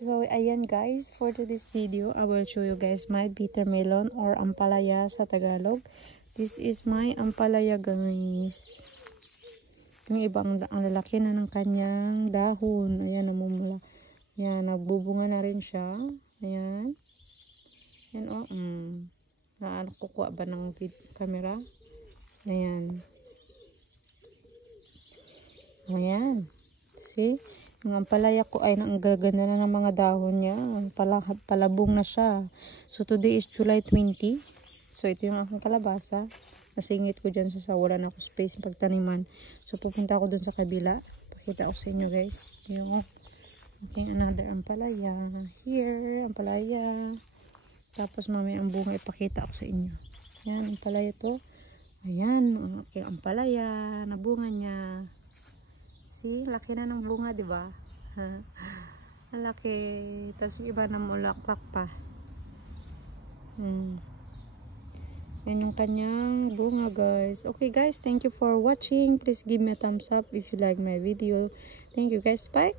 So, ayan guys, for today's video, I will show you guys my bitter melon or ampalaya sa Tagalog. This is my ampalaya guys. Yung ibang ang lalaki na ng kanyang dahon. Ayan, namumula. Ayan, nagbubunga na rin siya. Ayan. Ayan o. Kukuha ba ng camera? Ayan. Ayan. See? Yung ampalaya ko ay ang gaganda na ng mga dahon niya. Palabong na siya. So today is July 20. So ito yung aking kalabasa. Nasingit ko dyan sa wala na ako space pagtaniman. So pupunta ako dun sa kabila. Pakita ko sa inyo guys. Yung aking another ampalaya. Here, ampalaya. Tapos mamaya ang bunga ipakita ko sa inyo. Yan, ampalaya to. Ayan, ang aking ampalaya. Nabunga niya. See, laki na ng bunga, di ba? Ang laki. Tapos iba na mulaklak pa. Yan yung kanyang bunga, guys. Okay, guys. Thank you for watching. Please give me a thumbs up if you like my video. Thank you, guys. Bye.